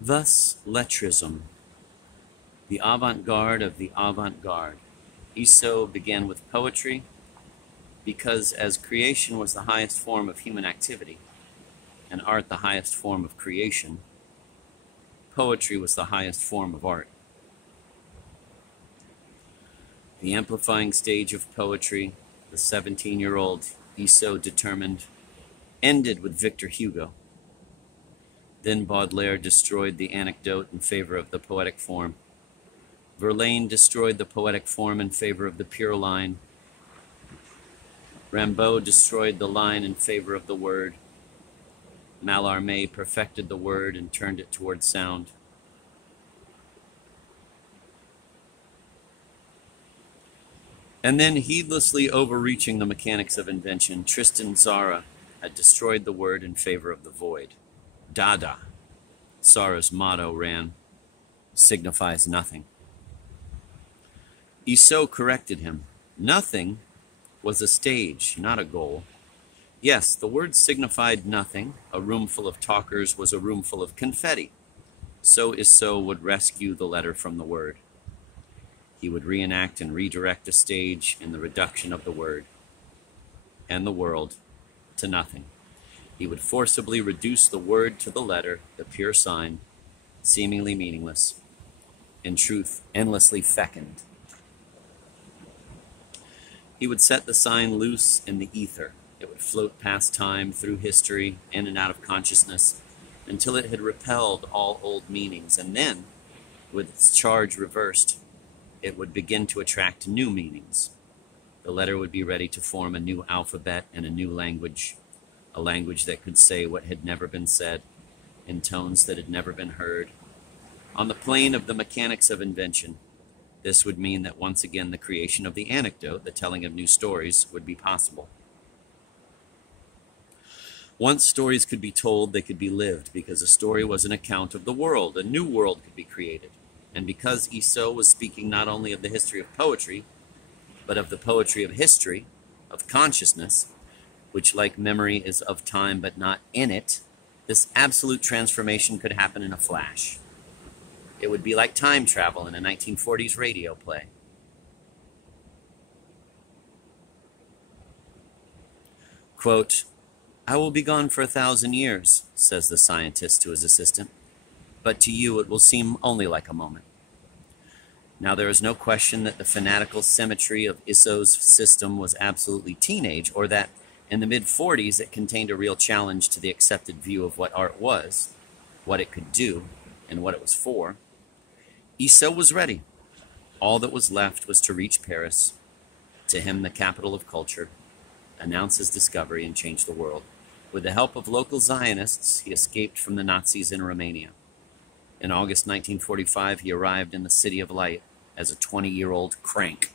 Thus, lettrism, the avant-garde of the avant-garde. Isou began with poetry because as creation was the highest form of human activity, and art the highest form of creation, poetry was the highest form of art. The amplifying stage of poetry, the 17-year-old Isou determined, ended with Victor Hugo. Then Baudelaire destroyed the anecdote in favor of the poetic form. Verlaine destroyed the poetic form in favor of the pure line. Rimbaud destroyed the line in favor of the word. Mallarmé perfected the word and turned it toward sound. And then, heedlessly overreaching the mechanics of invention, Tristan Tzara had destroyed the word in favor of the void. Dada, Tzara's motto ran, signifies nothing. Isou corrected him. Nothing was a stage, not a goal. Yes, the word signified nothing. A room full of talkers was a room full of confetti. So Isou would rescue the letter from the word. He would reenact and redirect a stage in the reduction of the word and the world to nothing. He would forcibly reduce the word to the letter, the pure sign, seemingly meaningless, in truth, endlessly fecund. He would set the sign loose in the ether. It would float past time, through history, in and out of consciousness, until it had repelled all old meanings, and then, with its charge reversed, it would begin to attract new meanings. The letter would be ready to form a new alphabet and a new language, a language that could say what had never been said, in tones that had never been heard. On the plane of the mechanics of invention, this would mean that once again the creation of the anecdote, the telling of new stories, would be possible. Once stories could be told, they could be lived, because a story was an account of the world. A new world could be created. And because Isou was speaking not only of the history of poetry, but of the poetry of history, of consciousness, which like memory is of time but not in it, this absolute transformation could happen in a flash. It would be like time travel in a 1940s radio play. Quote, "I will be gone for 1,000 years, says the scientist to his assistant, but to you it will seem only like a moment." Now, there is no question that the fanatical symmetry of Isou's system was absolutely teenage, or that in the mid-40s it contained a real challenge to the accepted view of what art was, what it could do, and what it was for. Isou was ready. All that was left was to reach Paris, to him the capital of culture, announce his discovery, and change the world. With the help of local Zionists, he escaped from the Nazis in Romania. In August 1945, he arrived in the City of Light as a 20-year-old crank.